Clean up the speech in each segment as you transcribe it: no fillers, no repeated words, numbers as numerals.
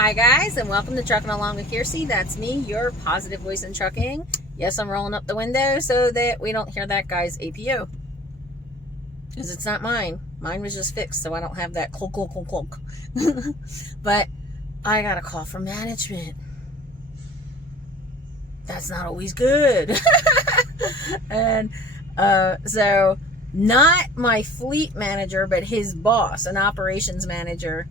Hi guys, and welcome to Trucking Along with Kiersey. That's me, your positive voice in trucking. Yes, I'm rolling up the window so that we don't hear that guy's APU. Because it's not mine. Mine was just fixed, so I don't have that clunk, clunk, clunk, clunk. But I got a call from management. That's not always good. And so not my fleet manager, but his boss, an operations manager.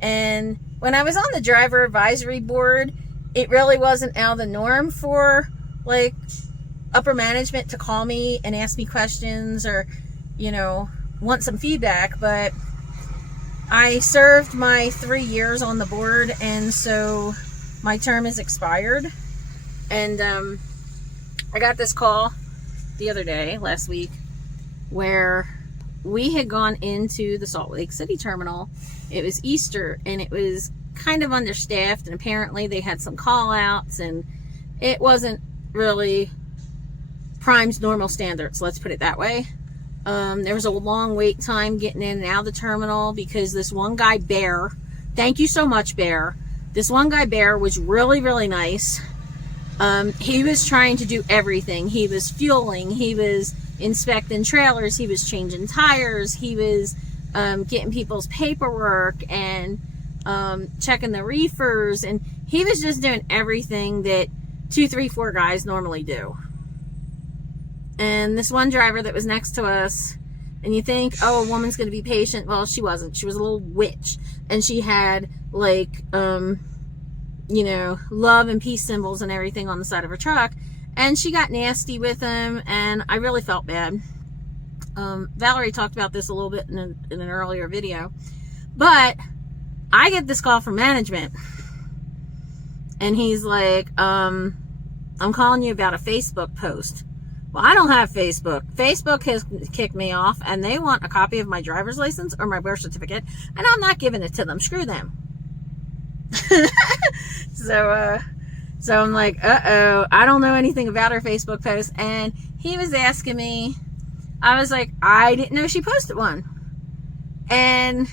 And when I was on the driver advisory board, it really wasn't out of the norm for like upper management to call me and ask me questions or, want some feedback. But I served my 3 years on the board, and so my term is expired. And I got this call the other day, last week, where we had gone into the Salt Lake City terminal. It was Easter, and it was kind of understaffed, and apparently they had some call outs, and it wasn't really Prime's normal standards, let's put it that way. There was a long wait time getting in and out of the terminal because this one guy, Bear, thank you so much, Bear. This one guy, Bear, was really, really nice. He was trying to do everything. He was fueling, he was inspecting trailers, he was changing tires, he was getting people's paperwork and checking the reefers, and he was just doing everything that 2, 3, 4 guys normally do. And this one driver that was next to us, and you think, oh, a woman's going to be patient. Well, she wasn't. She was a little witch, and she had like love and peace symbols and everything on the side of her truck, and she got nasty with him, and I really felt bad. Valerie talked about this a little bit in an earlier video, but I get this call from management, and he's like, I'm calling you about a Facebook post. Well, I don't have Facebook. Facebook has kicked me off, and they want a copy of my driver's license or my birth certificate, and I'm not giving it to them. Screw them. So I'm like, uh-oh, I don't know anything about her Facebook post. And he was asking me, I was like, I didn't know she posted one. And,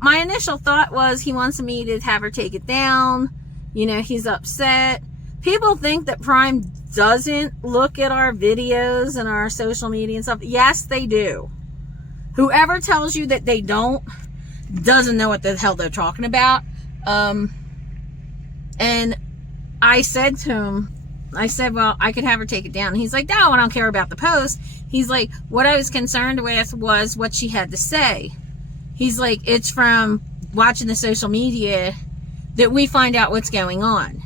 my initial thought was he wants me to have her take it down. He's upset. People think that Prime doesn't look at our videos and our social media and stuff. Yes, they do. Whoever tells you that they don't doesn't know what the hell they're talking about. And I said to him, well, I could have her take it down. And he's like, no, I don't care about the post. He's like, what I was concerned with was what she had to say. He's like, it's from watching the social media that we find out what's going on.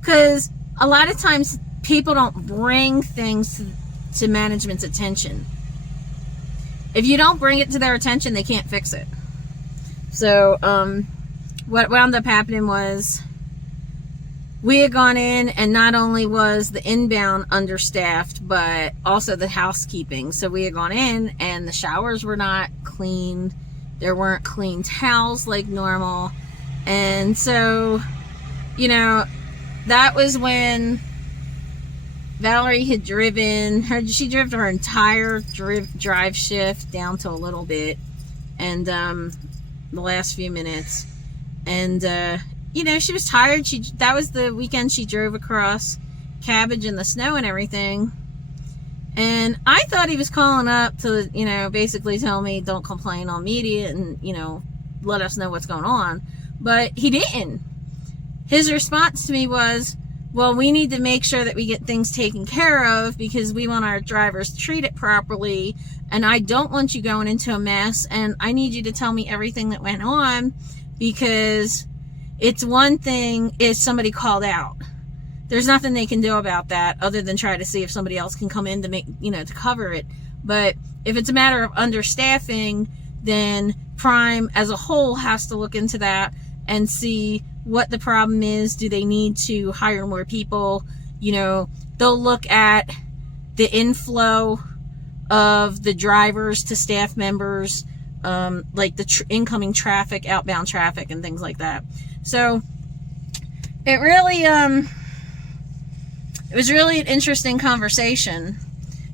Because a lot of times people don't bring things to management's attention. If you don't bring it to their attention, they can't fix it. So what wound up happening was we had gone in, and not only was the inbound understaffed, but also the housekeeping. So we had gone in, and the showers were not cleaned. There weren't clean towels like normal. And so, that was when Valerie had she drove her entire drive shift down to a little bit, and the last few minutes. And, she was tired. That was the weekend she drove across Cabbage in the snow and everything. And I thought he was calling up to, basically tell me don't complain on media and, let us know what's going on. But he didn't. His response to me was, well, we need to make sure that we get things taken care of because we want our drivers treated properly, and I don't want you going into a mess, and I need you to tell me everything that went on, because it's one thing if somebody called out. There's nothing they can do about that other than try to see if somebody else can come in to make, to cover it. But if it's a matter of understaffing, then Prime as a whole has to look into that and see what the problem is. Do they need to hire more people? They'll look at the inflow of the drivers to staff members, like the incoming traffic, outbound traffic, and things like that. So it really, it was really an interesting conversation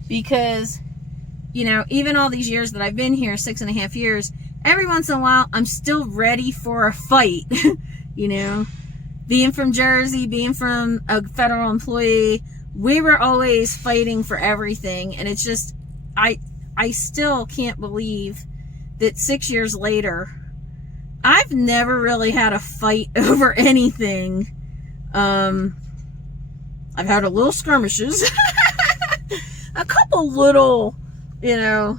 because, even all these years that I've been here, 6.5 years, every once in a while, I'm still ready for a fight. You know, being from Jersey, being from a federal employee, we were always fighting for everything. And it's just, I still can't believe that 6 years later, I've never really had a fight over anything. I've had a little skirmishes, a couple little, you know,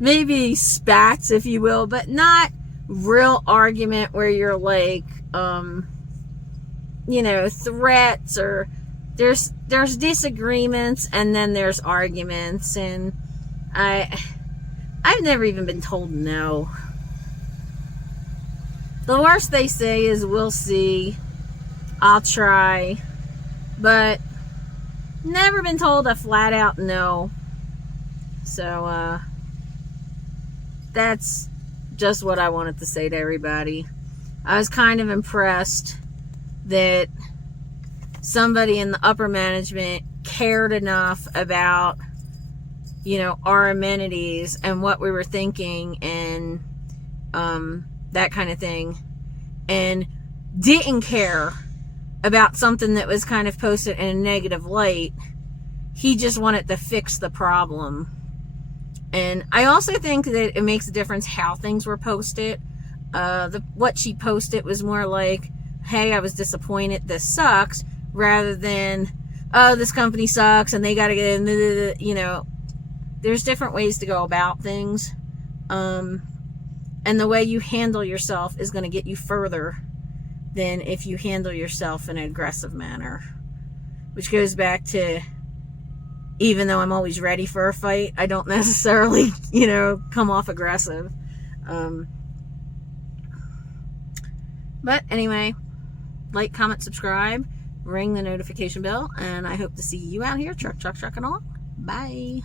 maybe spats, if you will, but not real argument where you're like, you know, threats, or there's disagreements and then there's arguments. And I've never even been told no. The worst they say is, we'll see, I'll try, but never been told a flat out no. So that's just what I wanted to say to everybody. I was kind of impressed that somebody in the upper management cared enough about, you know, our amenities and what we were thinking, and that kind of thing, and didn't care about something that was kind of posted in a negative light. He just wanted to fix the problem. And I also think that it makes a difference how things were posted. What she posted was more like, hey, I was disappointed, this sucks, rather than, oh, this company sucks and they gotta get in, you know. There's different ways to go about things. And the way you handle yourself is going to get you further than if you handle yourself in an aggressive manner. Which goes back to, even though I'm always ready for a fight, I don't necessarily, you know, come off aggressive. But anyway, like, comment, subscribe, ring the notification bell, and I hope to see you out here trucking along. Bye.